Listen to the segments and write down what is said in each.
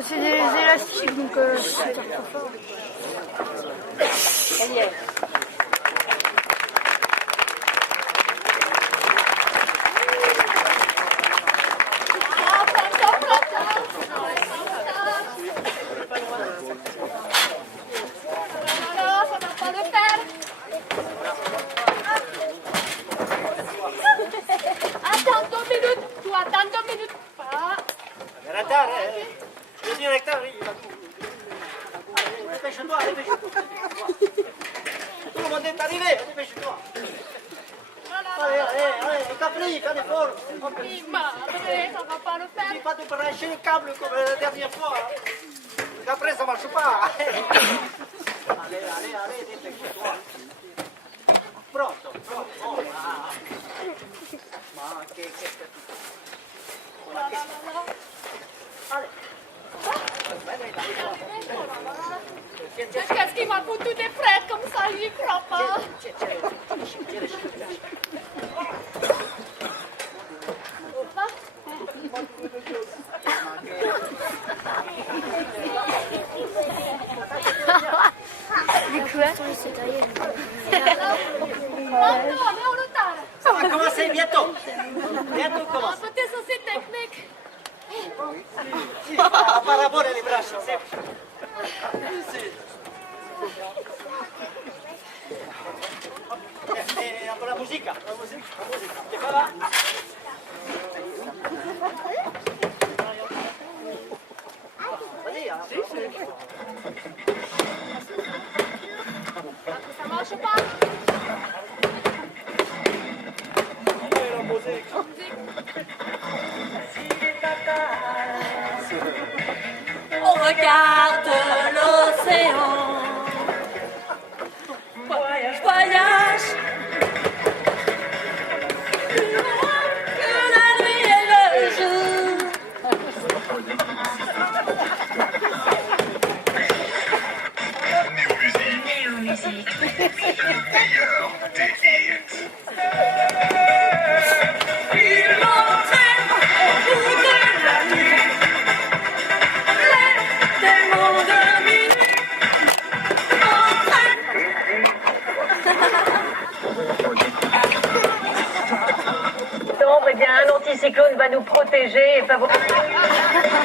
C'est des élastiques, donc c'est trop fort. Elle y est. Le directeur, il va tout. Dépêche-toi, dépêche-toi. Tout le monde est arrivé, dépêche-toi. Allez, Capri, fais un effort. Ça va pas le faire. N'oublie pas de brancher le câble comme la dernière fois. Après, ça marche pas. Allez, dépêche-toi. Pronto. Ma che Allez. Qu'est-ce qui m'a foutu des frères comme ça, j'y crois pas. Ça va commencer bientôt. Bientôt commence. Peut-être aussi technique. La parabole e le braccia, sempre. E con la musica. Che fa là? Vas-y, Ça marche pas. la musica. On regarde l'océan. Voyage plus loin que la nuit et le jour. Néo-musique, meilleur des hits. Il m'entraîne au bout de la nuit. Les démons de minuit Eh bien, un anticyclone va nous protéger et favoriser.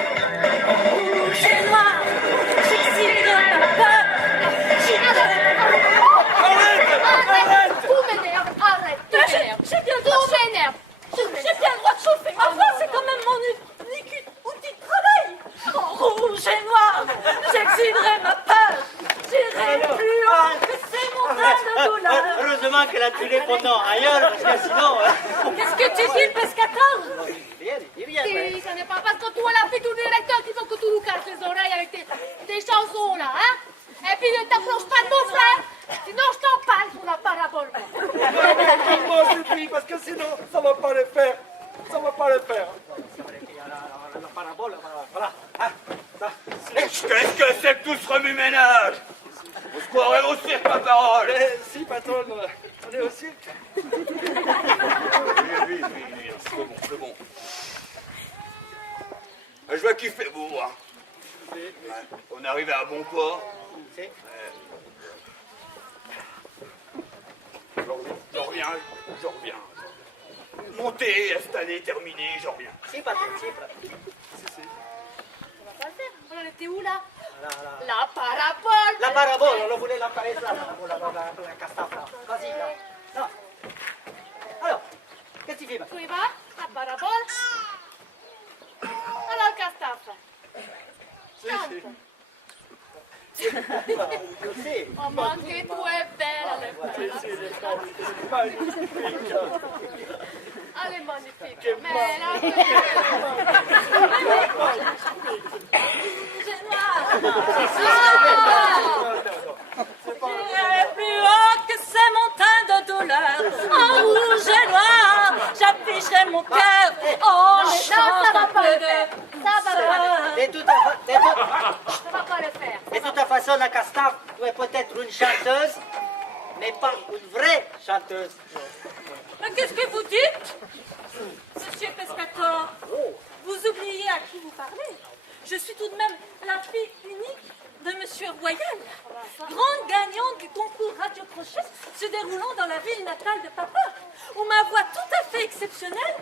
rouge et noir, j'excite la peur. Tout m'énerve, arrête, tout m'énerve. J'ai bien le Tout droit m'énerve. J'ai bien le droit de chauffer ma voix, c'est quand même mon unique outil de travail. En rouge et noir, j'exciderai ma peur. J'irai plus haut que ces montagnes de douleur. Heureusement qu'elle a tué pendant ailleurs, parce que sinon... Qu'est-ce que tu dis, pescator? Rien. Si, ce n'est pas parce que tu es la fille du directeur qu'il faut que tu nous casses les oreilles avec tes chansons là, hein? Et puis ne t'approche pas de mon frère, sinon je t'en parle pour la parabole. Moi aussi, parce que sinon, ça va pas le faire. Ça va pas le faire. La parabole, voilà. Qu'est-ce que c'est que tout ce remue-ménage? Vous croirez au cirque, ma parole? Si, patron, on est au cirque. Oui, c'est bon. Je vois qu'il fait beau, hein. Ouais, on arrive à bon port. Je reviens. Montée, installée, terminée, je reviens. Si, patron. On va pas le faire. On en était où là? La parabole. La parabole, on voulait la paella, la castafra. Vas-y, là. Non. Alors, qu'est-ce que tu fais maintenant? Tu y vas? La parabole. Alors Castafra. Je sais. Oh mon Dieu, tu es belle. Elle est magnifique. Mais la J'irai plus haut que ces montagnes de douleur. En rouge et noir, j'afficherai mon cœur en Non, ça va pas le faire. Ça va pas le faire. Ça va pas le faire. De toute façon, la Castaf, tu es peut-être une chanteuse, mais pas une vraie chanteuse. Mais qu'est-ce que vous dites, Monsieur Pescator? Vous oubliez à qui vous parlez. Je suis tout de même la fille unique de Monsieur Royal, grande gagnante du concours radio-crochet se déroulant dans la ville natale de papa, où ma voix tout à fait exceptionnelle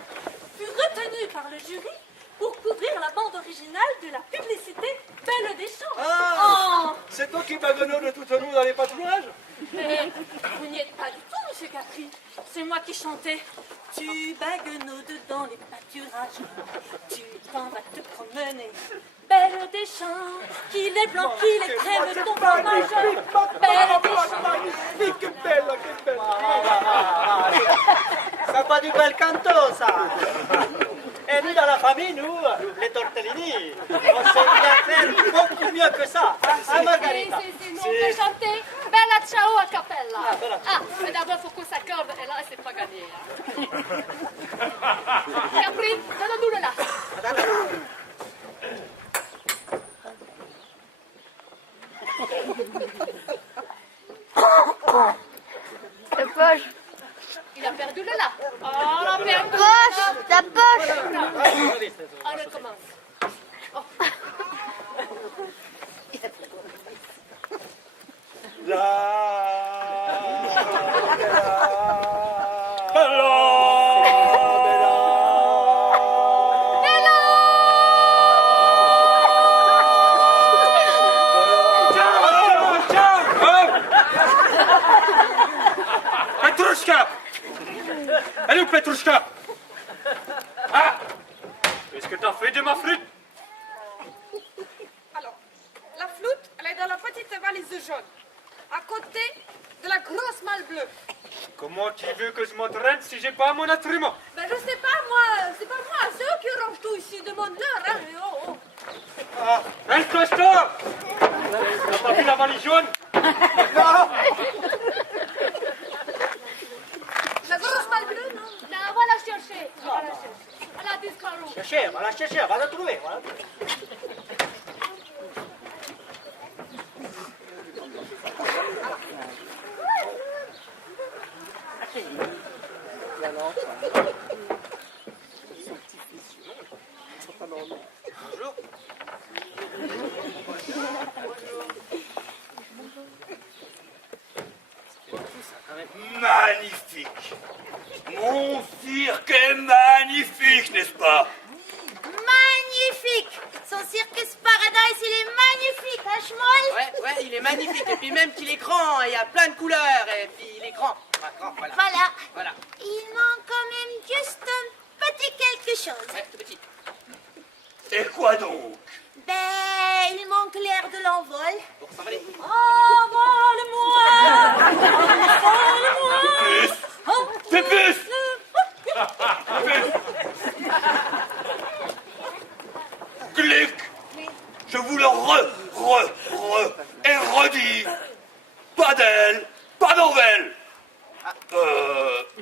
fut retenue par le jury pour couvrir la bande originale de la publicité Belle des Champs. Ah, c'est toi qui baguenot de tout nous dans les patrouillages? Mais vous n'y êtes pas du tout, Monsieur Capri. C'est moi qui chantais. Tu baguenaudes dans les pâturages, tu t'en vas te promener. Belle des champs, qu'il est blanc, qu'il est crème, ton fromage. Belle des champs. Magnifique, que belle, que belle. Ça pas du bel canto, ça. Et nous, dans la famille, nous, les tortellini, on sait bien faire beaucoup mieux que ça. Hein, Margarita? C'est nous, on peut chanter Bella Ciao a cappella. Bella Ah, mais d'abord, il faut qu'on s'accorde, et là, c'est pas gagné. Hein. Capri, donne-nous le là. La poche. Il a perdu le là. Oh, on a perdu. Poche. La poche. On recommence. Petrouchka! Elle est où, Petrouchka? Ah! Qu'est-ce que t'as fait de ma flûte? Alors, la flûte, elle est dans la petite valise jaune, à côté de la grosse malle bleue. Comment tu veux que je m'entraîne si j'ai pas mon instrument? Ben, je sais pas, moi, c'est pas moi, c'est eux qui rangent tout ici, demande-leur, hein. Oh, oh. Ah, reste-toi! T'as pas vu la valise jaune? La grosse malle bleue, non? Non, on va la chercher. On va la chercher. Elle a disparu. Chercher, on va la trouver. Voilà. Magnifique! Mon cirque est magnifique, n'est-ce pas? Magnifique! Son Circus Paradise, il est magnifique, hein, Schmoll? Ouais, il est magnifique. Et puis même qu'il est grand, il y a plein de couleurs. Et puis il est grand. Ah, grand, voilà. Voilà. Il manque quand même juste un petit quelque chose. Ouais, tout petit. Et quoi donc? Ben, il manque l'air de l'envol. Pour s'envoler. Envole-moi! Envole-moi! Pépus! Gluck! Je vous le et redis. Pas d'aile, pas d'envol.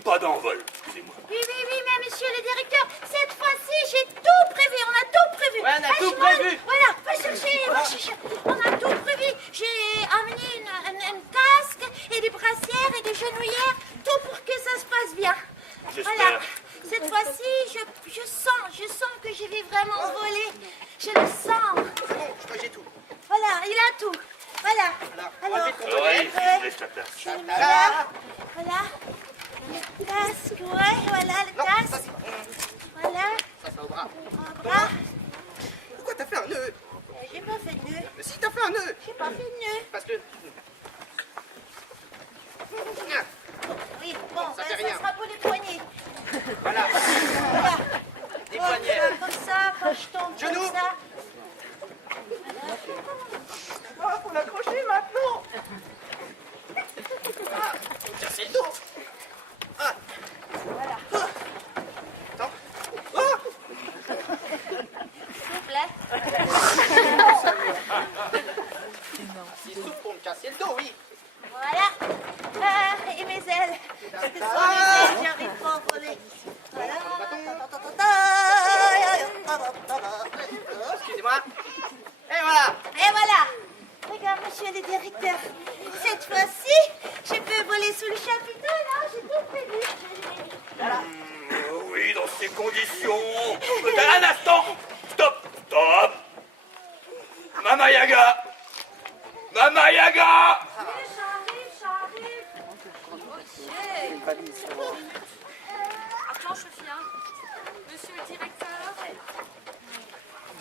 Pas d'envol, excusez-moi. Oui, mais monsieur le directeur, cette fois-ci, j'ai tout prévu, on a tout prévu. Ouais, on a tout Schmoll, prévu. Voilà, va chercher, on a tout prévu. J'ai amené un casque et des brassières et des genouillères, tout pour que ça se passe bien. J'espère. Voilà, cette fois-ci, je sens que je vais vraiment voler. Je le sens. C'est bon, je crois que j'ai tout. Voilà, il a tout. Voilà. Alors, Oui, laisse la place. je le mets là. Voilà. Le casque, ouais, voilà le casque. Voilà. Ça au bras. Un bras. Pourquoi t'as fait un nœud? J'ai pas fait de nœud. Mais si, t'as fait un nœud. J'ai pas fait de nœud. Parce que... Oui, bon, Ça ben, fait ça rien. sera pour les poignets. Voilà. Voilà. Des Hop, poignets. comme ça, quand je tombe Genoux. comme ça. Faut l'accrocher maintenant. C'est le dos. Ah. Voilà. Attends. Souple, hein. C'est souple pour me casser le dos, oui. Voilà. Ah, et mes ailes. Ce sont mes ailes, j'arrive pas à voler. Voilà. Excusez-moi. Et voilà. Et voilà. Regarde, monsieur le directeur. Cette fois-ci, je peux voler sous le chapiteau, là. J'ai tout prévu. Oui, dans ces conditions. Un instant. Stop. Mama Yaga! Mama Yaga! J'arrive. Attends, Sophia. Monsieur le directeur.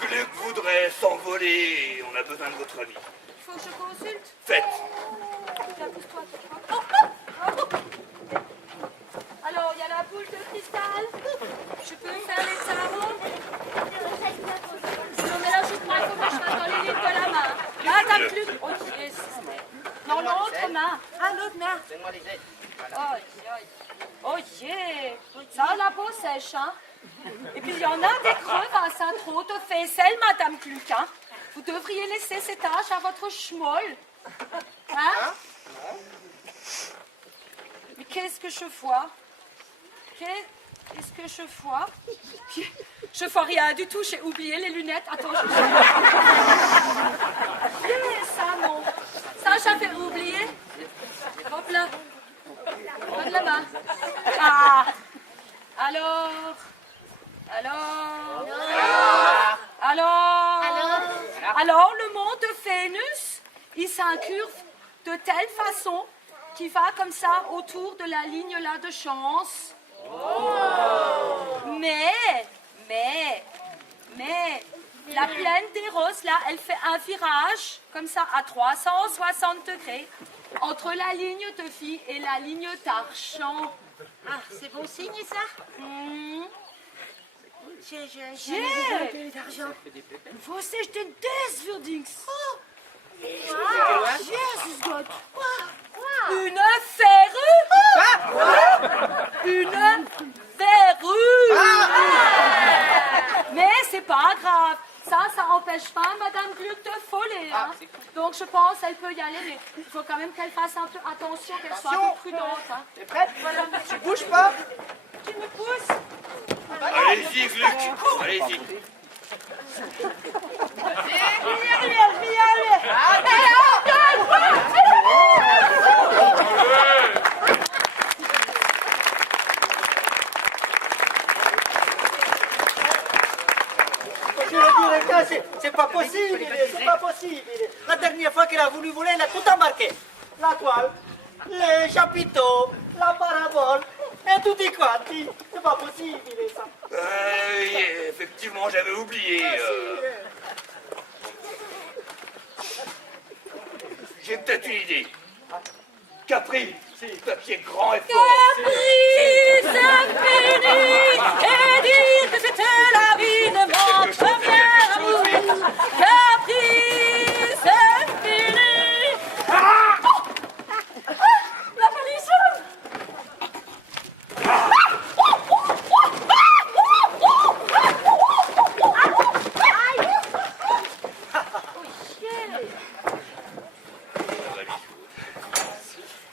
Gluck voudrait s'envoler. On a besoin de votre avis. Il faut que je consulte. Faites. Viens, pousse-toi. Alors, il y a la boule de cristal. Je peux faire les tarots. Non, mais là, je crois qu'il faut que je fasse dans les livres de la main. Madame Gluck. Oh, Jésus. Non, l'autre main. Ah, l'autre main. Oh, yeah. Ça a la peau sèche, hein. Et puis, il y en a des crevasses, hein, trop de faisselle, Madame Gluck, hein. Vous devriez laisser ces taches à votre schmoll. Hein? Mais qu'est-ce que je vois? Qu'est-ce que je vois? Je vois rien du tout, j'ai oublié les lunettes. Attends, ça, non. Ça, j'avais oublié. Hop là. Donne la main. Ah. Alors, le mont de Vénus, il s'incurve de telle façon qu'il va comme ça autour de la ligne là de chance. Mais, la plaine des roses là, elle fait un virage comme ça à 360 degrés entre la ligne de vie et la ligne d'argent. Ah, c'est bon signe, ça? J'ai d'argent. Wo ist denn das für Dings? Jesus Gott. Une verrue? Une verrue? Mais c'est pas grave. Ça empêche pas Madame Gluck de voler. Hein? Donc je pense qu'elle peut y aller, mais il faut quand même qu'elle fasse un peu attention, qu'elle soit un peu prudente. Hein? T'es prête? Tu bouges pas? Tu me pousses? Allez-y, Gluck. Allez-y. Monsieur le directeur, c'est pas possible, c'est pas possible. La dernière fois qu'elle a voulu voler, elle a tout embarqué. La toile, les chapiteaux, la parabole, et tout est quanti. C'est pas possible, ça. Effectivement, j'avais oublié. J'ai peut-être une idée. Capri, toi qui es grand et fort. Capri, c'est fini. Et dire que c'était la vie de mon premier amour. Capri, c'est fini. La valise jaune.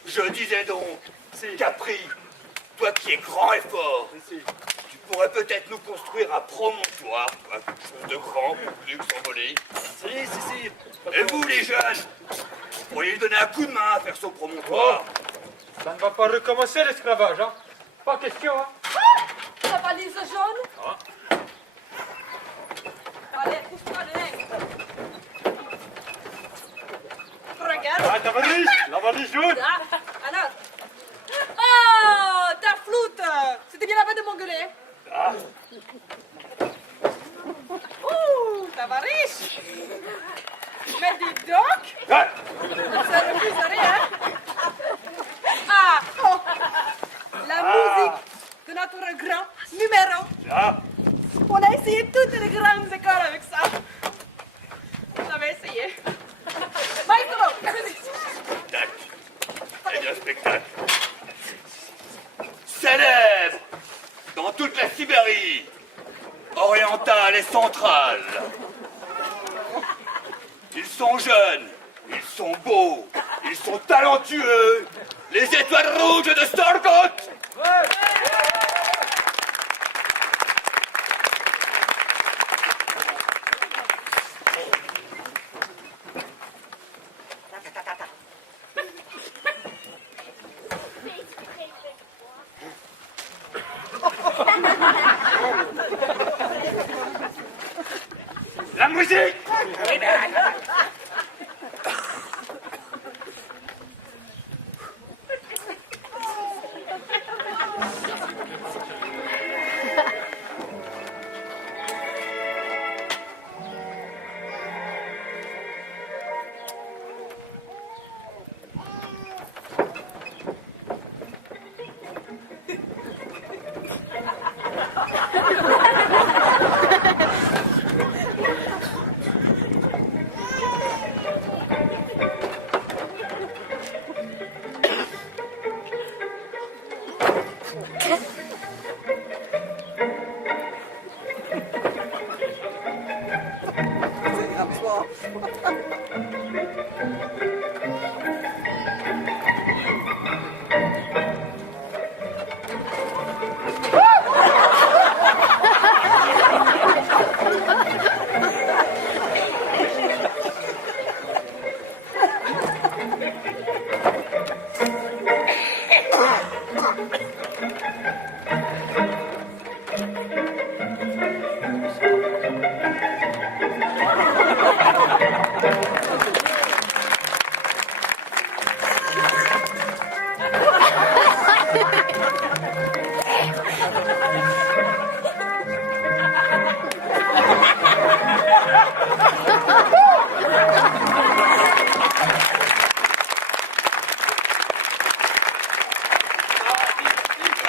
Je disais donc, Capri, toi qui es grand et fort, tu pourrais peut-être nous construire un promontoire, quelque chose de grand, plus que s'envoler. Si. Et vous, les jeunes, vous pourriez lui donner un coup de main à faire son promontoire. Ça ne va pas recommencer l'esclavage, hein? Pas question, hein? La valise jaune. Allez, pousse-toi le nez. Regarde. Ah, la valise jaune! Alors. Ah, ta flûte. C'était bien la peine de m'engueuler. Ouh, ça va riche. Mais dis donc. Ça refuse rien. Ah, oh. La musique de notre grand numéro. On a essayé toutes les grandes écoles avec ça. On avait essayé. Maestro. Tac. Et bien, spectacle. Célèbre dans toute la Sibérie, orientale et centrale. Ils sont jeunes, ils sont beaux, ils sont talentueux. Les étoiles rouges de Storkot. La musique!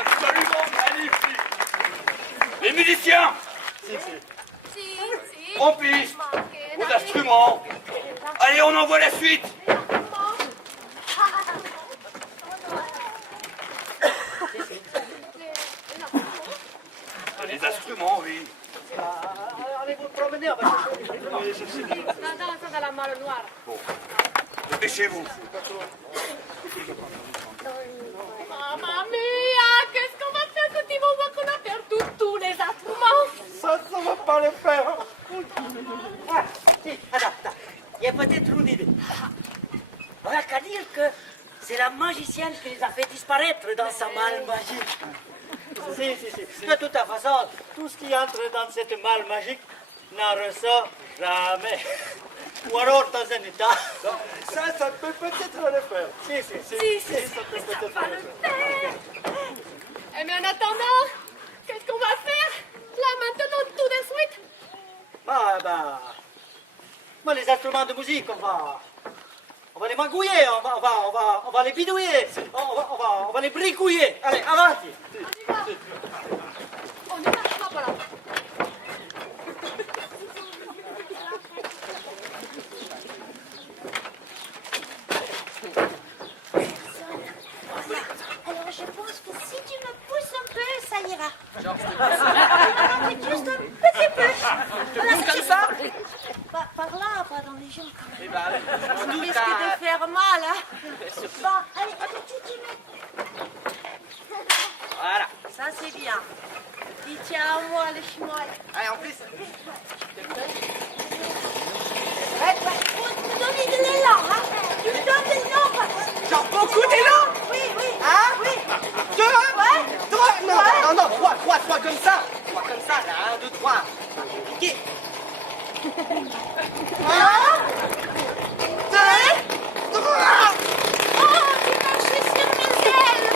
Absolument magnifique. Les musiciens, en piste, aux instruments. Allez, on envoie la suite. Les instruments, oui. Allez vous promener, on va chercher. Non, ça dans la malle noire. Bon, dépêchez-vous. Mamma mia, qu'est-ce qu'on va faire quand ils vont voir qu'on a perdu tous les instruments? Ça va pas le faire. Ah, si, attends. Il y a peut-être une idée. On n'a qu'à dire que c'est la magicienne qui les a fait disparaître dans sa malle magique. Si. De toute façon, tout ce qui entre dans cette malle magique n'en ressort jamais. Ou alors dans un état. Ça peut peut-être le faire. Si, ça peut peut-être le faire. Eh mais en attendant, qu'est-ce qu'on va faire? Là maintenant, tout de suite? Moi, les instruments de musique, on va les magouiller, on va les bidouiller, on va les bricouiller. Allez, avanti. On y va, voilà. Alors je pense que si tu me pousses un peu, ça ira. Juste un petit peu. Pousse comme ça? Par là, pas dans les jambes quand même. Eh ben, On risque de faire mal, hein. Bon, allez, tu mets. Voilà. Ça c'est bien. Il tient à moi le chinois. Allez, en plus. Ouais, faut te donner de l'élan, hein. Tu me donnes de l'élan, par contre. Genre beaucoup d'élan? Oui. Hein? Oui. Deux? Ouais. Trois? Non, trois comme ça. Trois comme ça, là. 1, 2, 3. Ok. 1, 2, 3. Oh, tu marches sur mes ailes.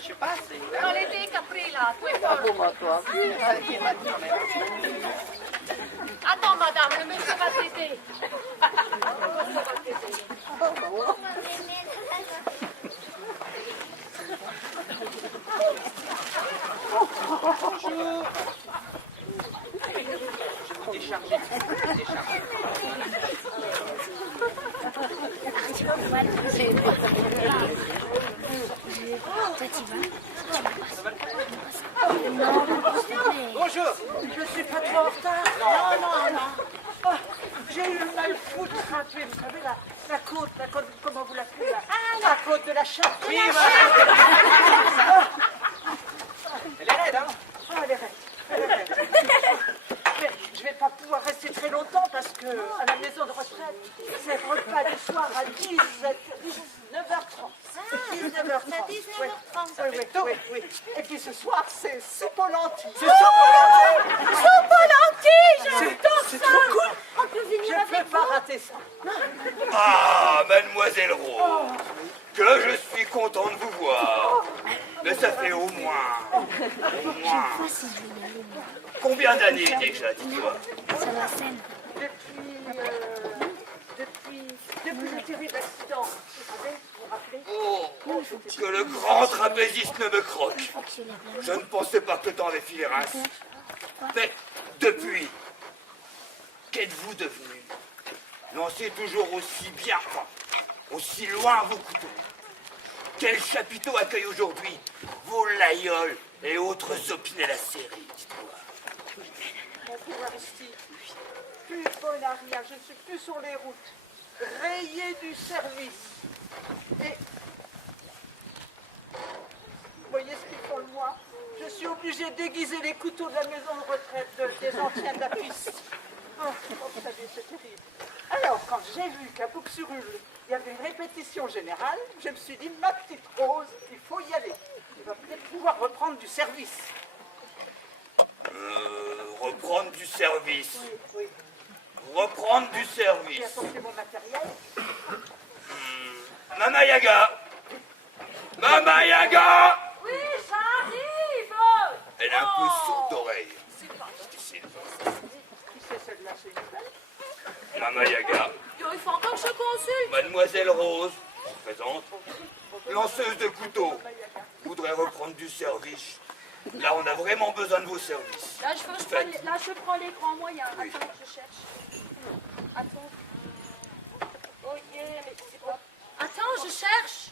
Je sais pas, c'est... Non, l'été Capri, là, tu es fort. Attends, madame, le monsieur va t'aider. Bonjour. Je suis pas trop en retard. Non. J'ai eu le mal fou de grimper, vous savez, la côte, comment vous l'appelez là? La côte de la chatte. Oui, voilà. Elle est raide, hein? Ah, elle est raide. Mais je vais pas pouvoir rester très longtemps parce que à la maison de retraite, c'est repas du soir à 19h30. 19h30. Oui. Et puis ce soir, c'est soupe aux lentilles. C'est super. Soupe aux lentilles, j'adore ça. C'est trop cool. On peut venir Je ne peux pas rater ça. Ah, mademoiselle Rose, que je suis content de vous voir. Mais ça fait au moins. Combien d'années déjà, dites-moi? Depuis le terrible accident, vous savez, vous vous Oh, que le grand trapéziste ne me croque. Je ne pensais pas que le temps avait filé rince. Mais depuis, qu'êtes-vous devenu? Lancez toujours aussi bien, enfin, aussi loin vos couteaux. Quel chapiteau accueille aujourd'hui vos laïoles et autres opinelacéries, dites-moi? Mon pouvoir ici, plus Bonaria, je ne suis plus sur les routes, rayé du service. Et vous voyez ce qu'ils font de moi? Je suis obligée d'aiguiser les couteaux de la maison de retraite des anciens de la piste. Oh, vous savez, c'est terrible. Alors, quand j'ai vu qu'à Bouxurul, il y avait une répétition générale, je me suis dit, ma petite Rose, il faut y aller. Il va peut-être pouvoir reprendre du service. Reprendre du service. Oui, oui. Reprendre du J'ai service. apporté mon matériel. Mama Yaga! Mama Yaga! Oui, j'arrive. Elle est un peu Oh. sourde d'oreille. C'est pas Difficile. Qui c'est celle-là, c'est une nouvelle? Mama Yaga. Il faut encore que je consulte. Mademoiselle Rose, présente, lanceuse de couteau, voudrait reprendre du service. Là, on a vraiment besoin de vos services. Là, je prends l'écran moyen. Oui. Attends, je cherche. Attends. Oh yeah, mais c'est quoi? Attends, je cherche.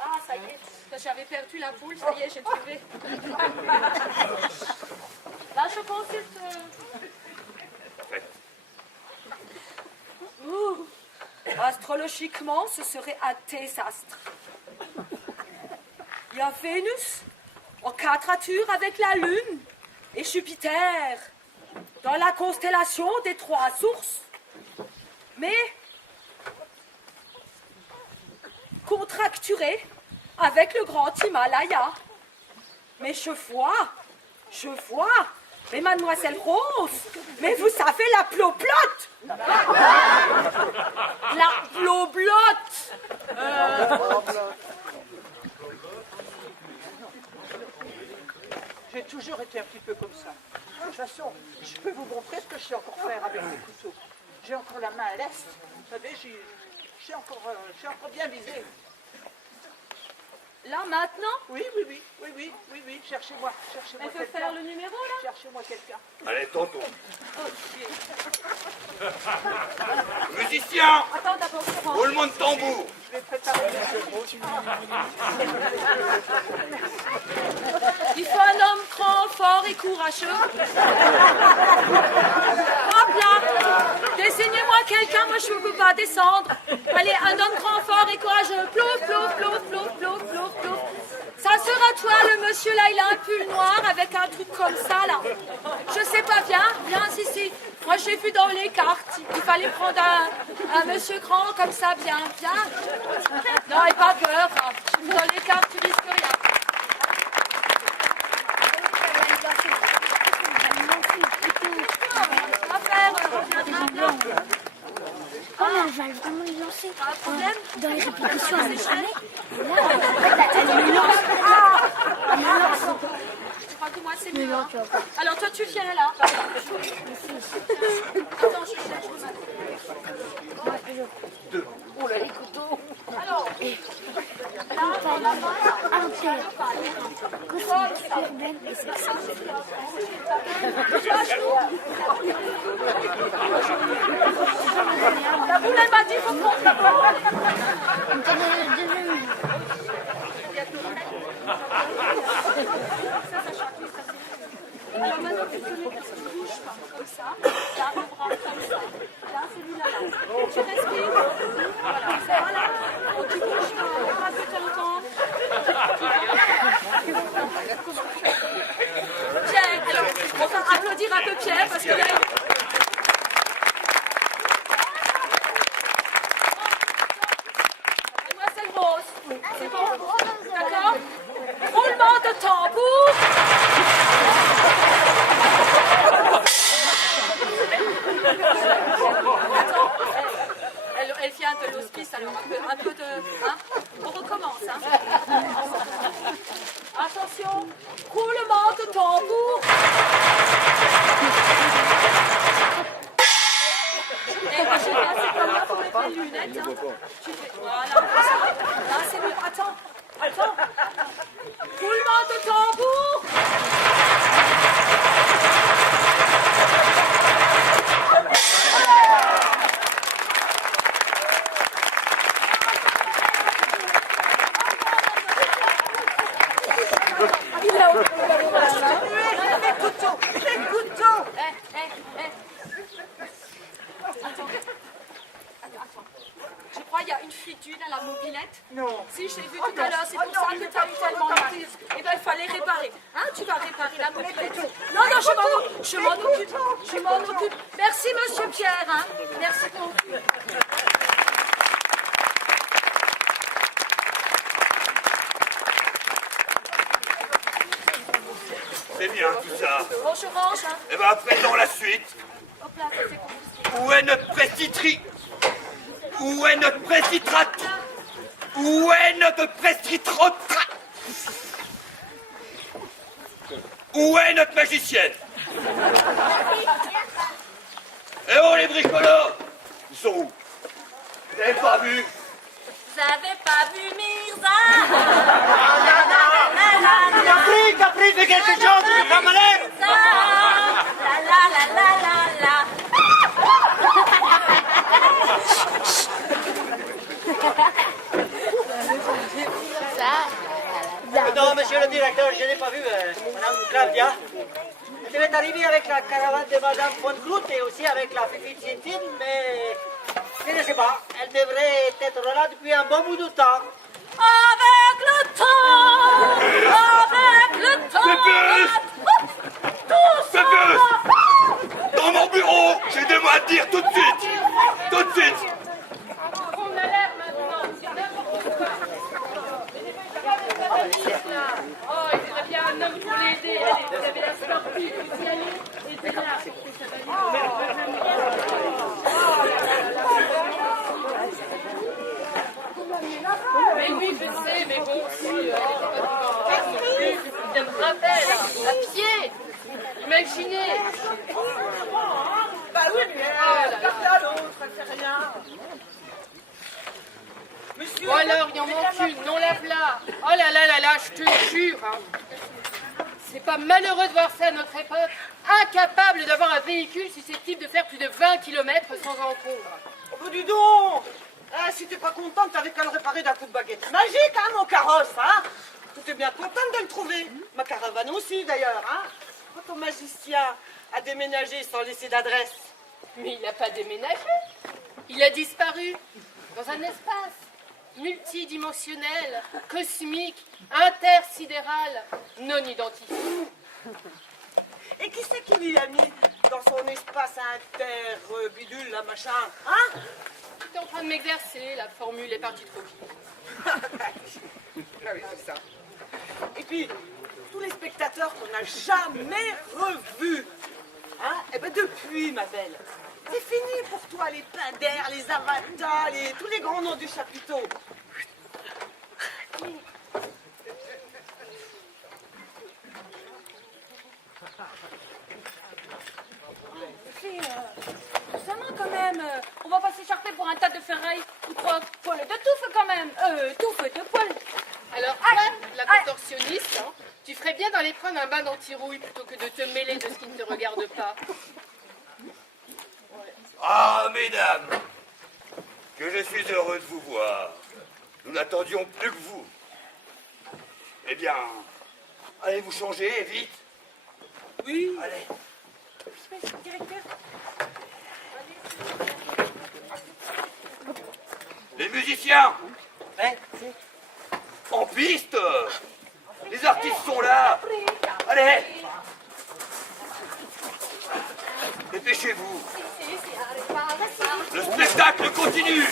Ah, ça y est. J'avais perdu la boule, ça y est, j'ai trouvé. Là, je consulte. Ouh. Astrologiquement, ce serait un désastre. Il y a Vénus en quadrature avec la Lune et Jupiter dans la constellation des trois sources. Mais contracturé avec le grand Himalaya. Mais je vois, mais mademoiselle Rose, mais vous savez la ploplotte. La ploplotte. J'ai toujours été un petit peu comme ça. De toute façon, je peux vous montrer ce que je sais encore faire avec les couteaux. J'ai encore la main à l'est. Vous savez, j'ai encore bien visé. Là, maintenant? Oui. Cherchez-moi Elle veut quelqu'un. faire le numéro, là? Cherchez-moi quelqu'un. Allez, tonton. Ok. Musicien, Attends, d'abord, je rentre. roulement de tambour. Je vais préparer Il faut un homme grand, fort et courageux. Hop là! Désignez-moi quelqu'un, moi je ne peux pas descendre. Allez, un homme grand, fort et courageux. Plouf, plouf, plouf, plouf, plouf, plouf, plouf. Ça sera toi, le monsieur là, il a un pull noir avec un truc comme ça là. Je sais pas, viens ici. Moi j'ai vu dans les cartes, il fallait prendre un monsieur grand comme ça, viens. Non, et pas peur, hein. J'ai vu dans les cartes, tu risques rien. Oh, mais elle va vraiment y lancer. Pas de problème. Dans les répétitions, elle ne jamais. Là, elle me lance. Elle me lance. Je crois que moi c'est mieux. Hein. Alors toi tu viens là. Attends, je cherche le matin. Oh là, les couteaux. Alors, Là, dans la main, un père. Urbaine et sexy. la boule elle m'a dit faut prendre la boule. On te donne le deuxième. Alors maintenant tu te mets tu bouges pas comme ça. Là le bras comme ça. Là celui-là là. Tu respires. Voilà. Donc, tu bouges pas. Pas que ton temps. Pierre, alors on va applaudir un peu Pierre parce qu'il a une... Mademoiselle Rose, c'est bon, d'accord? Roulement de tambour. Attends, elle vient de l'hospice, alors un peu de... Hein? On recommence, hein? Attention, roulement de tambour. Et moi j'ai fait assez comme là pour mettre les lunettes. Hein. Tu fais... Attends. Roulement de tambour. Il a Les couteaux. Les couteaux. Je crois qu'il y a une fritude à la mobilette. Non. Si, je l'ai vu tout à l'heure, c'est pour ça que tu as eu tellement mal. Eh bien, il fallait réparer. Hein, tu vas réparer la mobilette. Non, non, je m'en occupe. Je m'en occupe. Merci, monsieur Pierre. Hein. Merci beaucoup. C'est bien tout ça. Bon, je range. Hein. Et ben à présent la suite. Hop là, ça, c'est compliqué. Où est notre presbytrie? Où est notre presbytrate? Où est notre presbytrote? Où est notre magicienne? Eh oh les bricolos! Ils sont où? Vous n'avez pas vu? Vous avez pas vu Mirza? Capri, fais quelque chose, tu vas malade. La. Non, monsieur le directeur, je n'ai pas vu Madame Claudia. Elle devait arriver avec la caravane de Madame von Glut et aussi avec la Fifi Tintine, mais je ne sais pas. Elle devrait être là depuis un bon bout de temps. Avec le temps! Avec le temps! Pépus! Dans mon bureau, j'ai des mots à te dire tout de suite! Tout de suite! On a l'air maintenant, c'est n'importe quoi. Regardez là. Oh, il faudrait bien un homme pour l'aider. Allez, vous avez la sportive, vous y allez, aidez là. Ça va mais oui, je sais, mais bon, si, elle était pas du bien me rappelle, à pied. Imaginez. Bah oui, mais regarde là l'autre, elle fait rien. Monsieur, Bon alors, il y en manque une, non lave-la. Oh là là là là, je te jure. Hein. C'est pas malheureux de voir ça à notre époque. Incapable d'avoir un véhicule susceptible de faire plus de 20 km sans encombre. oh, bah, dis donc. Ah, si t'es pas contente, t'avais qu'à le réparer d'un coup de baguette magique, hein, mon carrosse, hein. Tu es bien contente de le trouver. Ma caravane aussi, d'ailleurs, hein. Quand ton magicien a déménagé sans laisser d'adresse. Mais il n'a pas déménagé. Il a disparu dans un espace multidimensionnel, cosmique, intersidéral, non identifié. Et qui c'est qui lui a mis dans son espace inter-bidule, là, machin, hein? J'étais en train de m'exercer, la formule est partie trop vite. Ah oui, c'est ça. Et puis, tous les spectateurs qu'on n'a jamais revus, hein, et ben depuis, ma belle, c'est fini pour toi les Pinder, les Avatar, tous les grands noms du chapiteau. Récemment quand même, on va pas s'écharper pour un tas de ferrailles ou 3 poils de touffe quand même. Touffe de poils. Alors toi, la contorsionniste, hein, tu ferais bien d'aller prendre un bain d'antirouille plutôt que de te mêler de ce qui ne te regarde pas. Ah, mesdames, que je suis heureux de vous voir. Nous n'attendions plus que vous. Eh bien, allez vous changer, vite. Oui. Allez. Directeur. Les musiciens, en piste. Les artistes sont là. Allez. Dépêchez-vous. Le spectacle continue.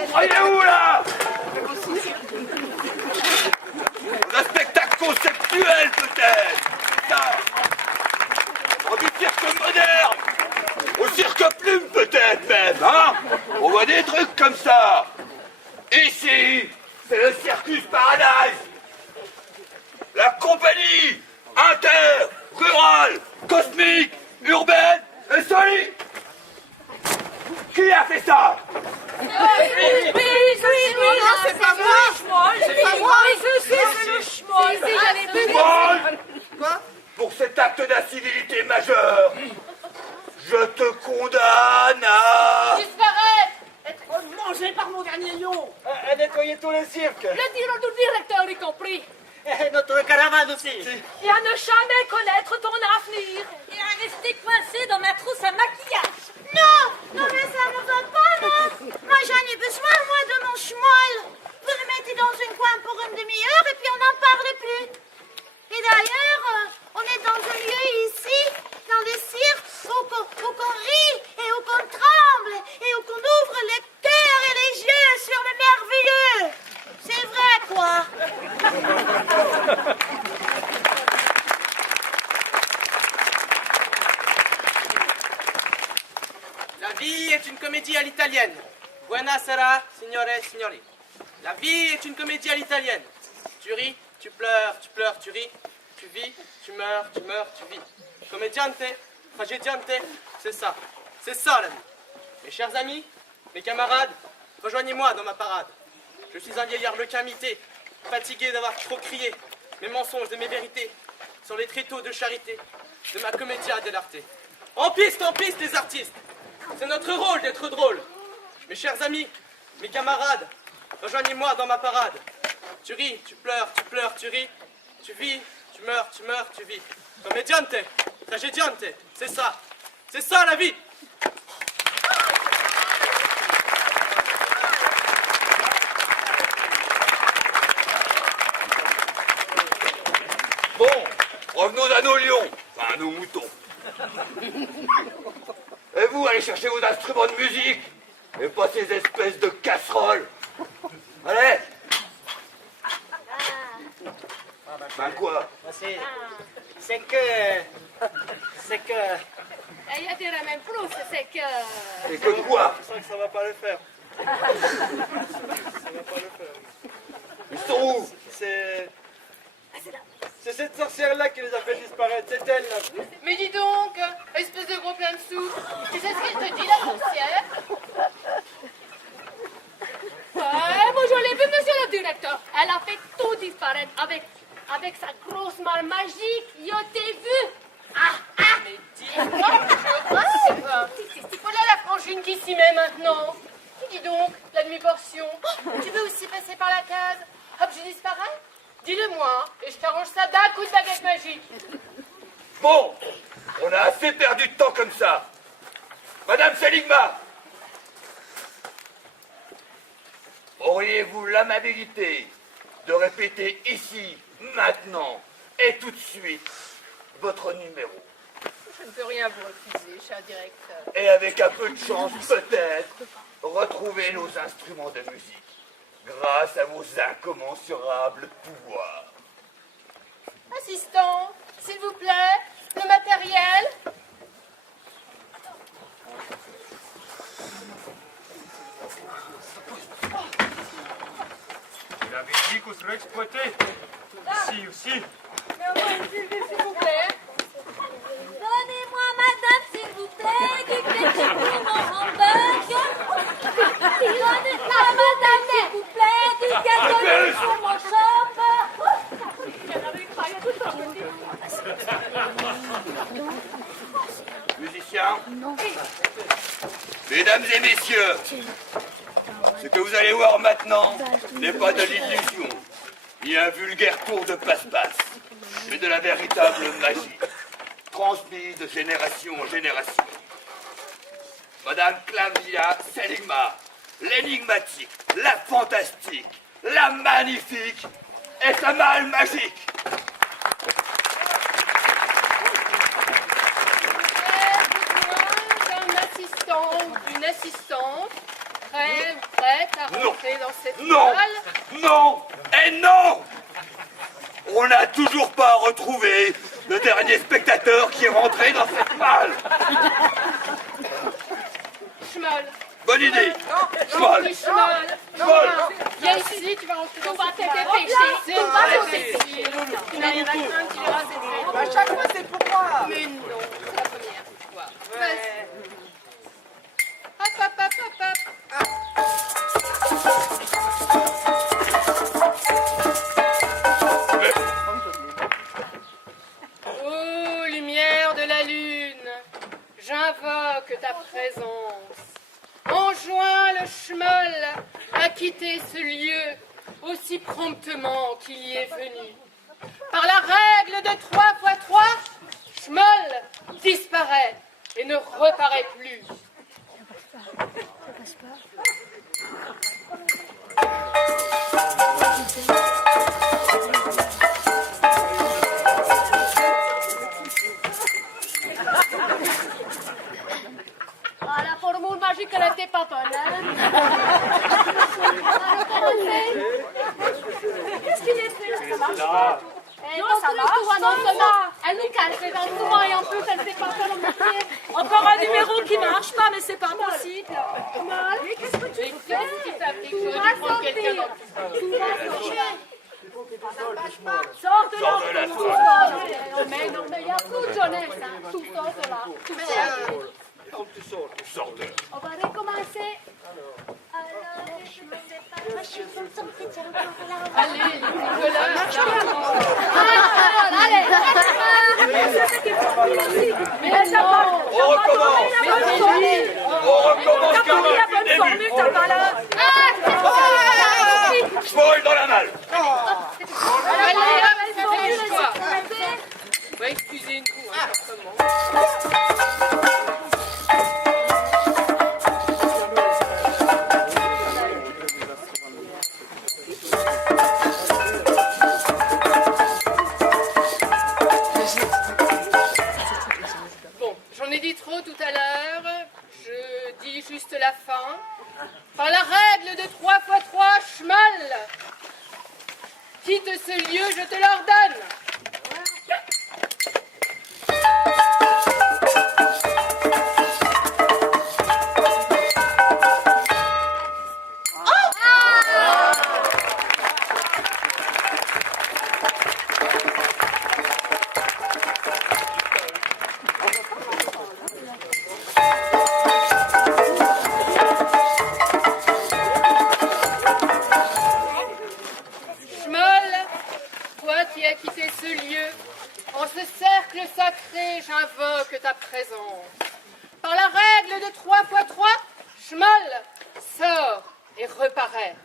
Vous croyez où, là? Un spectacle conceptuel, peut-être. Ça. Oh, du cirque moderne. Au cirque plume, peut-être, même, hein? On voit des trucs comme ça. Ici, c'est le Circus Paradise. La compagnie inter-rurale, cosmique, urbaine et solide. Qui a fait ça? Oui, c'est pas moi. C'est pas moi. C'est le schmoll. Schmoll. Pour cet acte d'incivilité majeure, je te condamne à... Disparaître. Être mangé par mon dernier lion. À nettoyer tout le cirque. Le directeur y compris. Et notre caravane aussi. Et à ne jamais connaître ton avenir. Et à rester coincé dans ma trousse à maquillage. Non, mais ça ne va pas, non. Moi, j'en ai besoin, moi, de mon schmoll. Vous le mettez dans un coin pour une demi-heure et puis on n'en parle plus. Et d'ailleurs, on est dans un lieu ici, dans le cirque, où qu'on rit et où qu'on tremble et où qu'on ouvre le cœur et les yeux sur le merveilleux. C'est vrai, quoi. La vie est une comédie à l'italienne. Buonasera, signore e signori. La vie est une comédie à l'italienne. Tu ris, tu pleures, tu ris. Tu vis, tu meurs, tu vis. Comédiante, tragédiante, c'est ça. C'est ça la vie. Mes chers amis, mes camarades, rejoignez-moi dans ma parade. Je suis un vieillard lequin-mité, fatigué d'avoir trop crié mes mensonges et mes vérités sur les tréteaux de charité de ma commedia dell'arte. En piste, les artistes. C'est notre rôle d'être drôle. Mes chers amis, mes camarades, rejoignez-moi dans ma parade. Tu ris, tu pleures, tu ris. Tu vis, tu meurs, tu vis. Comédiante, tragédiante, c'est ça. C'est ça la vie. Bon, revenons à nos lions, enfin à nos moutons. Et vous, allez chercher vos instruments de musique, et pas ces espèces de casseroles. Allez. Ben quoi? C'est que... Il y a des même plus, c'est que... C'est que quoi? Je sens que ça va pas le faire. Ils sont où? C'est cette sorcière-là qui les a fait disparaître. C'est elle, là. Mais dis donc, espèce de gros plein de sous, tu sais ce qu'elle te dit, la sorcière? Ouais, moi je l'ai vu, monsieur le directeur. Elle a fait tout disparaître avec sa grosse malle magique. Yo, t'es vu? Mais dis-moi, je rêve. C'est quoi là la frangine qui s'y met maintenant? Dis donc, la demi-portion. Tu veux aussi passer par la case? Hop, je disparais? Dis-le-moi, et je t'arrange ça d'un coup de baguette magique. Bon, on a assez perdu de temps comme ça. Madame Seligma, auriez-vous l'amabilité de répéter ici, maintenant et tout de suite, votre numéro? Je ne peux rien vous refuser, cher directeur. Et avec un peu de chance, peut-être, retrouver nos instruments de musique, grâce à vos incommensurables pouvoirs. Assistant, s'il vous plaît, le matériel. La musique où sera exploitée. Ici aussi. S'il vous plaît. Donnez-moi, madame, s'il vous plaît, du ketchup pour mon hamburger. Donnez-moi, madame, s'il vous plaît, du ketchup pour mon chauffeur. Musiciens, mesdames et messieurs, ce que vous allez voir maintenant n'est pas de l'illusion, ni un vulgaire tour de passe-passe, mais de la véritable magie, transmise de génération en génération. Madame Clamia Seligma, l'énigmatique, la fantastique, la magnifique et sa malle magique. D'un assistant ou d'une assistante prête à Non. entrer dans cette Non. salle. Non et non. On n'a toujours pas retrouvé le dernier spectateur qui est rentré dans cette malle. Schmoll. Bonne idée. Schmoll. Schmoll. Schmoll. Viens ici, tu vas rentrer dans cette salle. C'est On va pas sauter. possible. Tu n'as rien à craindre, tu verras, c'est très À chaque fois, c'est pour moi. Mais non, c'est la première fois. Vas-y. Hop, hop, hop, hop, hop. Ô lumière de la lune, j'invoque ta présence. Enjoins le Schmoll à quitter ce lieu aussi promptement qu'il y est venu. Par la règle de 3 x 3, Schmoll disparaît et ne reparaît plus. Ah, la formule magique, elle était pas bonne, hein? Qu'est-ce qu'il est fait là? Ça marche pas. Non, ça marche pas. Non seulement elle nous cache les dents souvent et en plus elle fait pas faire le métier. Encore un numéro qui marche pas, mais c'est pas possible. Mais qu'est-ce que tu fais? Tu vas sortir. Sors de Sors de la là. salle. Mais non, mais il y a tout de jeunesse, hein. Tout sort de là. Tout sort. Tu sors de là. On va recommencer. Alors, je me sais pas. Moi, je suis contente que tu encore là. Allez, Nicolas. Allez. Mais non. On recommence. On recommence T'as quand pas mis la même bonne du formule, début. t'as pas là. Schmoll dans la malle. Allez, dépêche-toi. Ouais, excusez-nous, hein, ça commence. Bon, j'en ai dit trop tout à l'heure. Je dis juste la fin. Par la règle de 3 x 3, Schmoll. Quitte ce lieu, je te l'ordonne. Schmoll, toi qui as quitté ce lieu, en ce cercle sacré, j'invoque ta présence. Par la règle de 3 x 3, Schmoll, sors et reparaît.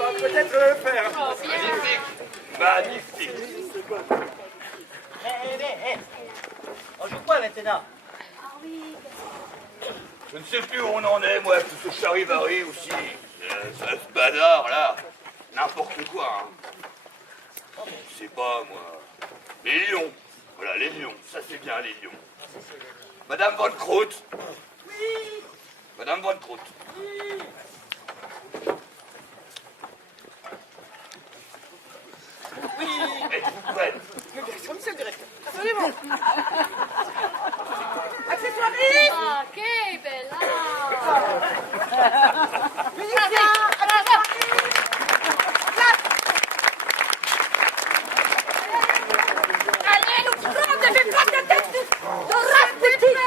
on va peut-être le faire. Magnifique. Magnifique. On joue quoi maintenant? Je ne sais plus où on en est, moi, tout ce charivari aussi. Ça se bazar, là. N'importe quoi, hein. Je sais pas, moi. Les lions. Voilà, les lions. Ça, c'est bien, les lions. Madame Von Crout. Oui. Madame Von Crout. Oui. Oui. Êtes-vous prête? Monsieur le directeur. Absolument. Accessoiriste. Ah, che bella! Musicien. Allez, nous prenons des pas de tête de Rasputin!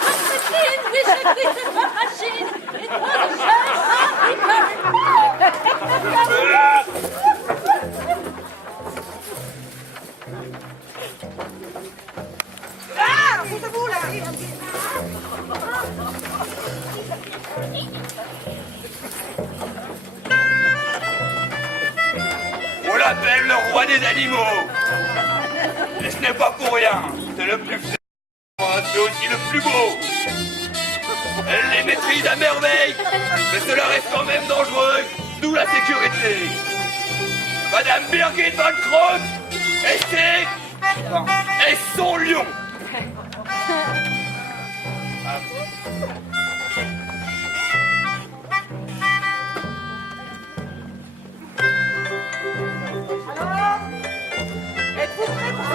Rasputin, we should be the machine! It was a Ah, vous êtes où là? On l'appelle le roi des animaux. Et ce n'est pas pour rien. C'est le plus fort, c'est aussi le plus beau. Elle les maîtrise à merveille, mais cela reste quand même dangereux, d'où la sécurité. Madame Birgit Von Crout et son lion. Êtes-vous prêts pour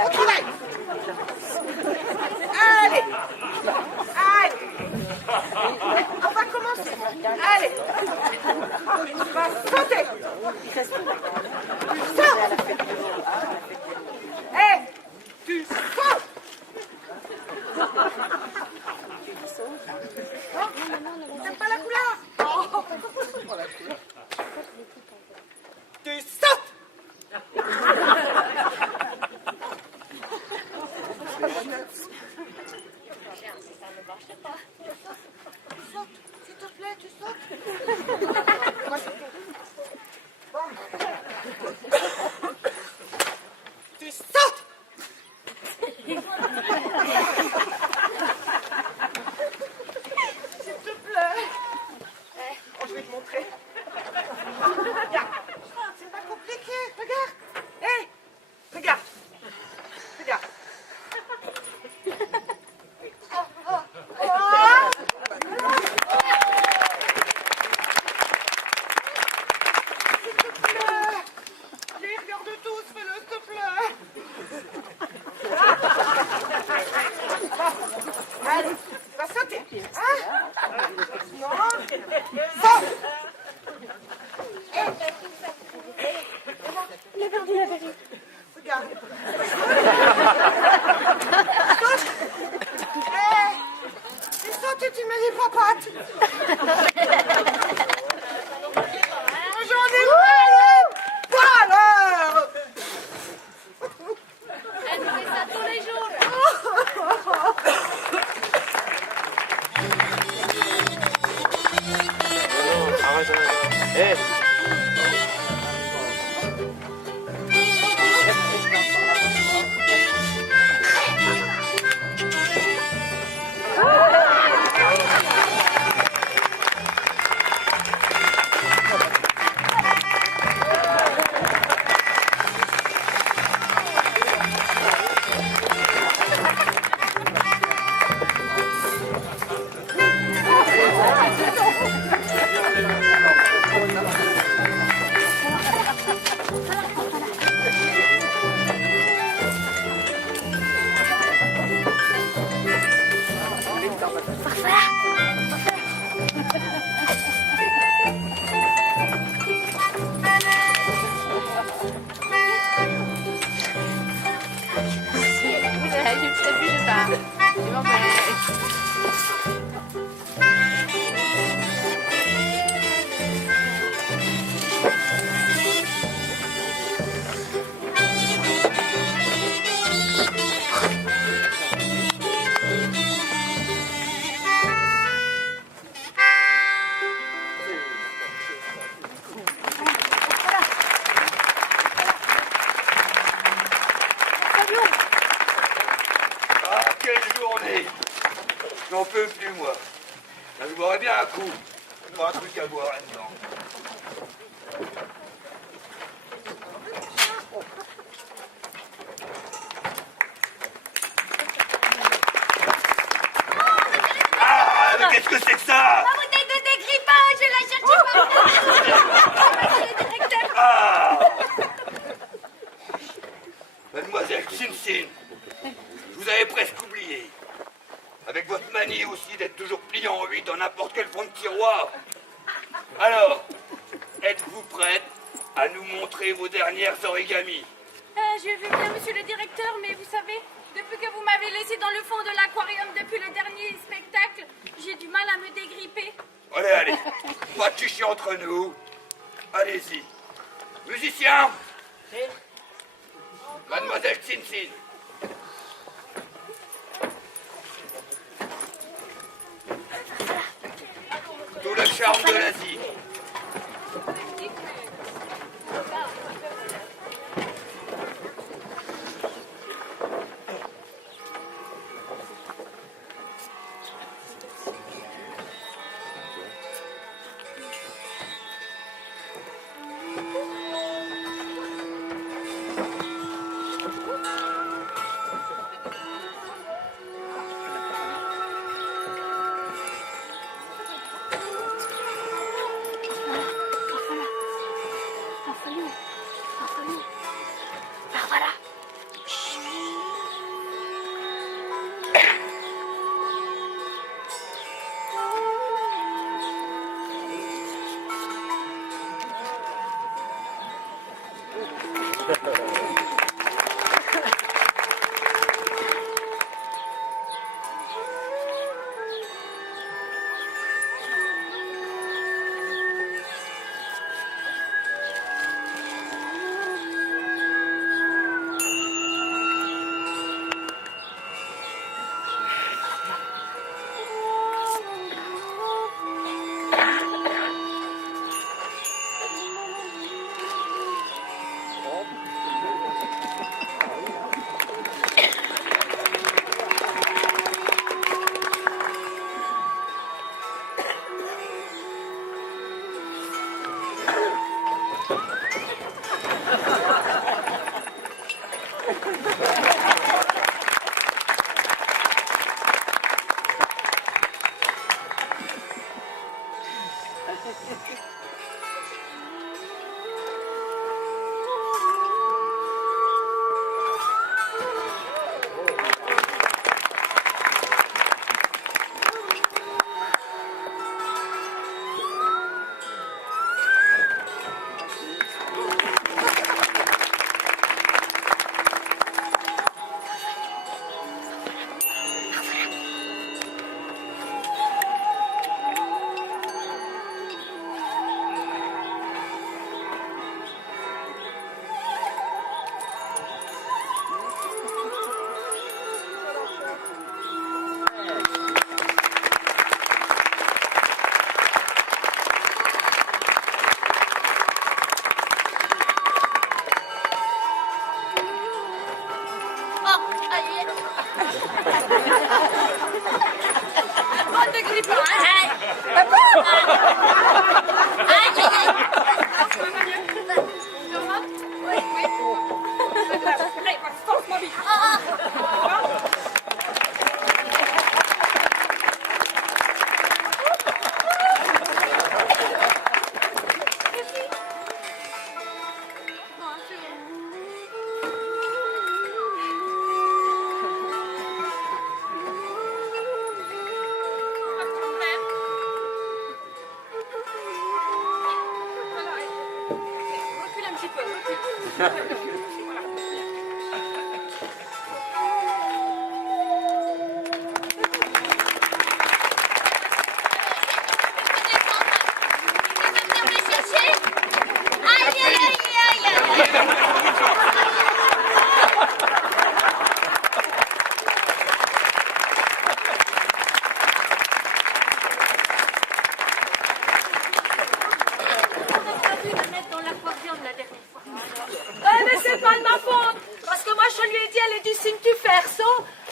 au travail? Allez. Allez. On va commencer. Allez. On va sauter. Saute. Hé, tu sautes. T'aimes pas la couleur? Tu sautes. S'il te plaît, tu sautes. Bon. Tu sautes. S'il te plaît. Oh, je vais te montrer. Regarde. C'est pas compliqué. Regarde. Hé, regarde. Regarde. Oh, oh, oh. S'il te plaît. Les regarde tous, fais-le, s'il te plaît. Allez, va sauter. Hein? Non. Saute. Il a perdu la vérité. Regarde. Saute. Hé, tu sautes et tu mets les papates. J'en ai pas l'heure. Elle fait ça tous les jours! Arrête. Hé. J'en peux plus, moi. Là, je boirais bien un coup. Pour un truc à boire là-dedans. Ah, mais qu'est-ce que c'est que ça? La bouteille de dégrippage, je la cherchais pas. Le directeur. Ah! Mademoiselle Chin-Chin, je vous avais presque oublié. Avec votre manie aussi d'être toujours plié en 8 dans n'importe quel fond de tiroir. Alors, êtes-vous prête à nous montrer vos dernières origamis? Je veux bien, monsieur le directeur, mais vous savez, depuis que vous m'avez laissé dans le fond de l'aquarium depuis le dernier spectacle, j'ai du mal à me dégripper. Allez, allez, pas de chichi entre nous. Allez-y. Musicien, Mademoiselle Chin-Chin. Tout le charme de l'Asie.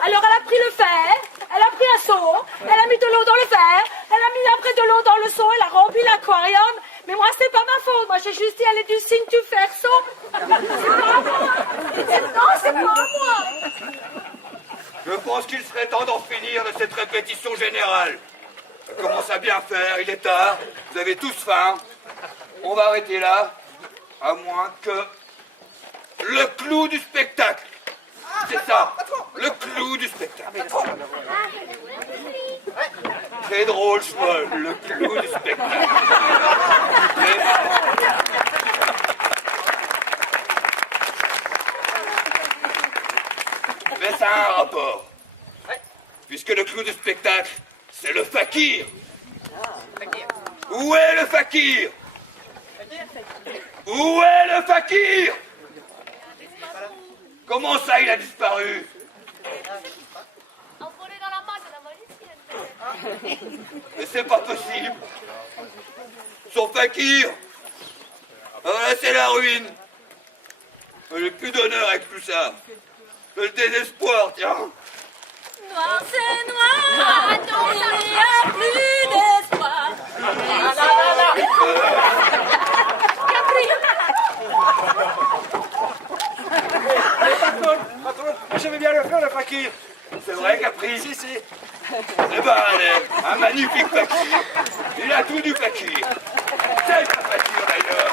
Alors elle a pris le fer, elle a pris un seau, elle a mis de l'eau dans le verre, elle a mis après de l'eau dans le seau, elle a rempli l'aquarium. Mais moi, c'est pas ma faute. Moi, j'ai juste dit, elle est du signe du verso. C'est pas à moi. Non, c'est pas à moi. Je pense qu'il serait temps d'en finir de cette répétition générale. Ça commence à bien faire, il est tard, vous avez tous faim. On va arrêter là, à moins que... Le clou du spectacle. C'est ça, le clou du spectacle. C'est drôle, Schmoll, le clou du spectacle. Mais ça a un rapport. Puisque le clou du spectacle, c'est le fakir. Où est le fakir? Où est le fakir? Comment ça, il a disparu? Envolé dans la main de la magicienne. Mais c'est pas possible. Son fakir. Ah, c'est la ruine. J'ai plus d'honneur avec tout ça. Le désespoir, tiens. Noir, c'est noir. Il n'y a plus d'espoir. Patron, je vais bien le faire, le fakir. C'est vrai, Capri? Si, si. Eh ben, allez, un magnifique fakir. Il a tout du fakir. C'est un fakir, d'ailleurs.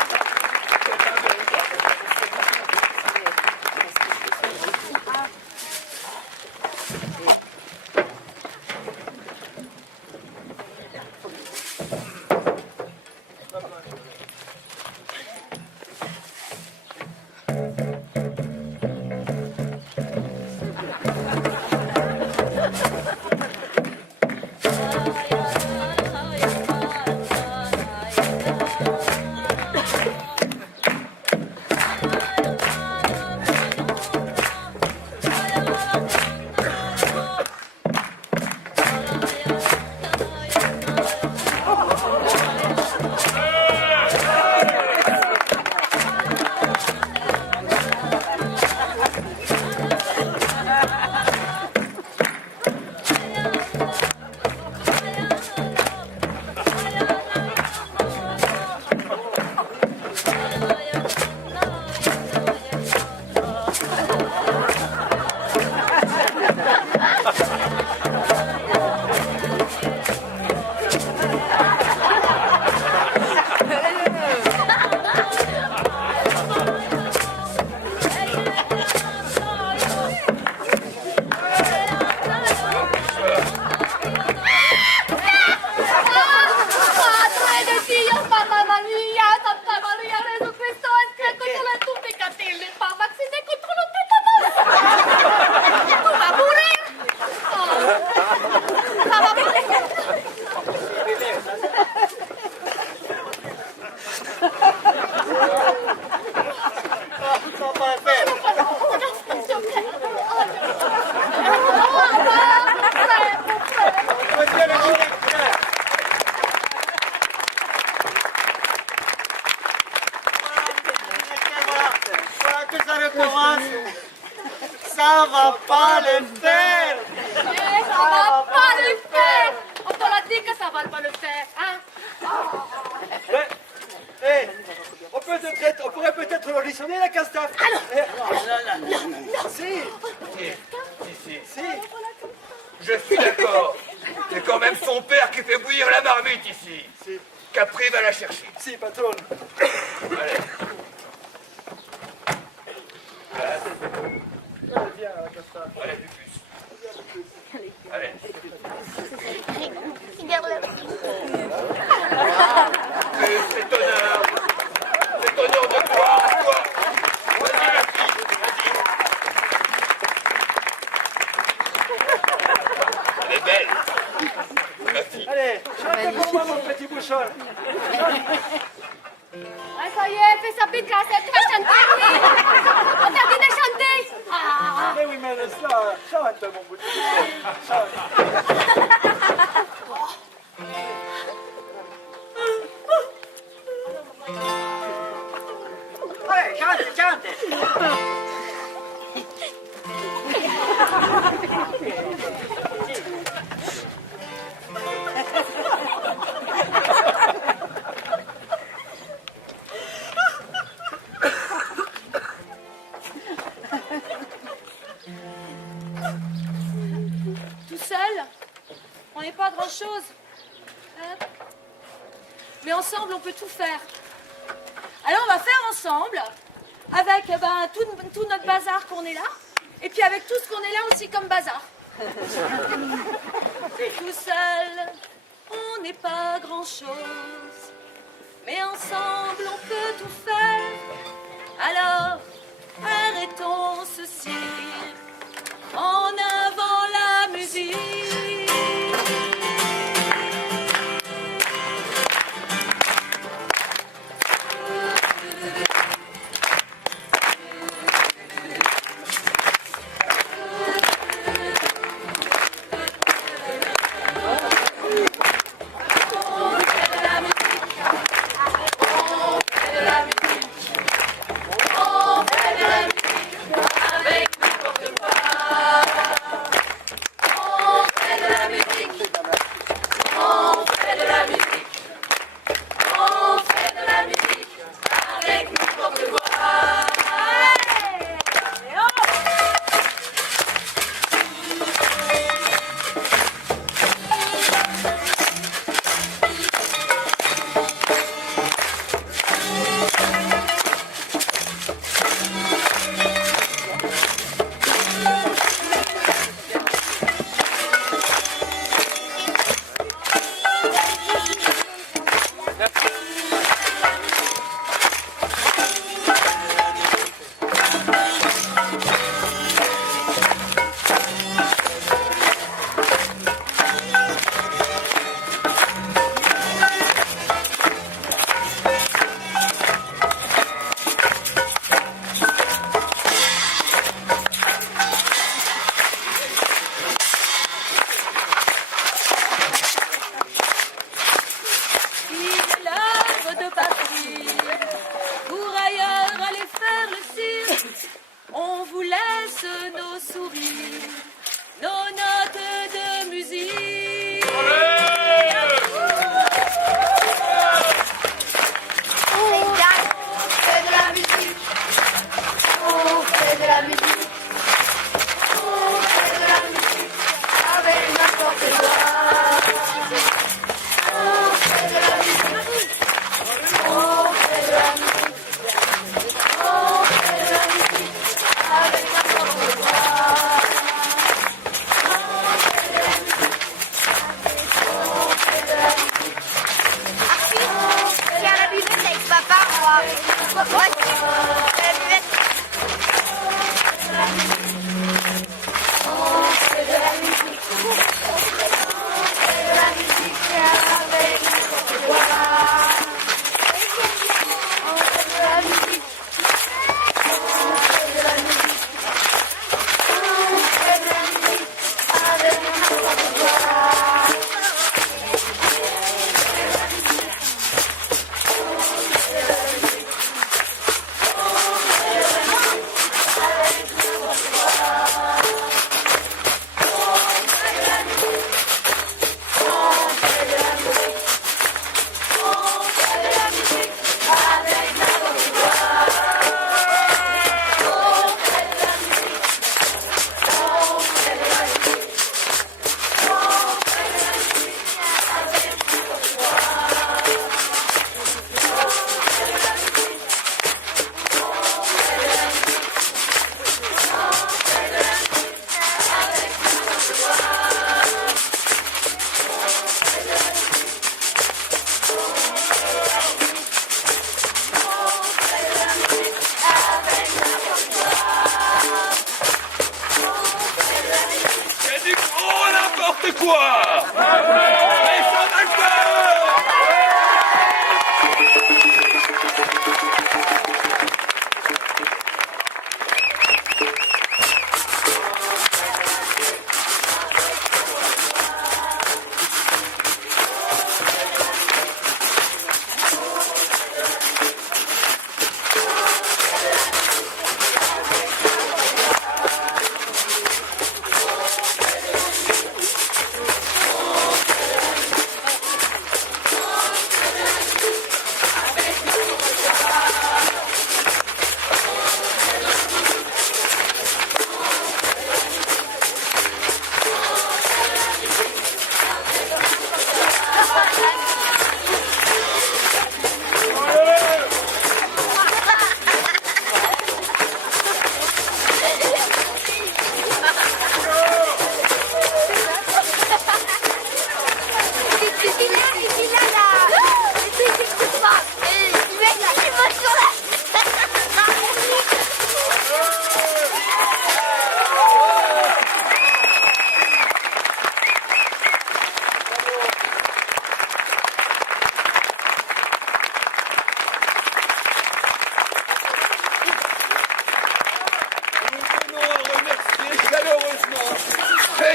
Ça va pas le faire. Ça va pas le faire. On te l'a dit que ça va pas le faire, hein? On pourrait peut-être l'auditionner, la Castaff. Si. Je suis d'accord. C'est quand même son père qui fait bouillir la marmite ici. Capri va la chercher. Si, patron. Allez. Viens, la Castaff. Allez, Pupus. Allez. C'est honneur. C'est honneur de croire en toi. Vas-y, ma fille. Vas-y. Elle est belle. Ma fille. Allez, chante pour moi, mon petit bouchon. Ah, ça y est, fais sa picasse, tu vas chanter, oui. On t'a dit de chanter. Ah. Mais oui, mais laisse-la. Chante, mon petit bouchon. Chante. Allez, chante, chante. grand-chose. Hein? Mais ensemble, on peut tout faire. Alors, on va faire ensemble, avec tout notre bazar qu'on est là, et puis avec tout ce qu'on est là aussi comme bazar. Tout seul, on n'est pas grand-chose, mais ensemble, on peut tout faire. Alors, arrêtons ce cirque en avant la musique.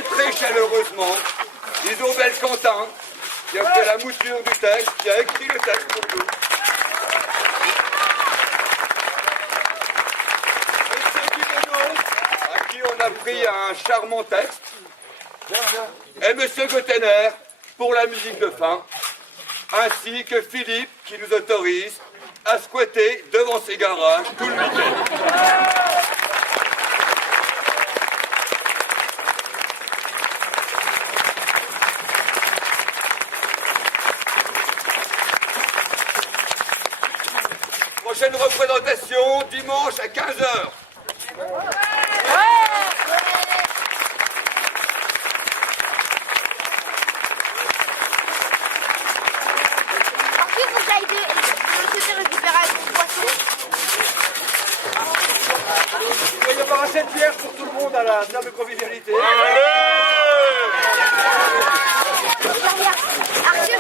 très très chaleureusement Isobel Quentin, qui a fait la mouture du texte, qui a écrit le texte pour nous. Monsieur Guimenon, à qui on a pris un charmant texte. Et Monsieur Gottener pour la musique de fin, ainsi que Philippe qui nous autorise à squatter devant ses garages tout le week-end. Prochaine représentation dimanche à 15h. Vous a aidé le côté récupération de poisson. Il va y avoir assez de bière pour tout le monde à la table de convivialité. Arthur,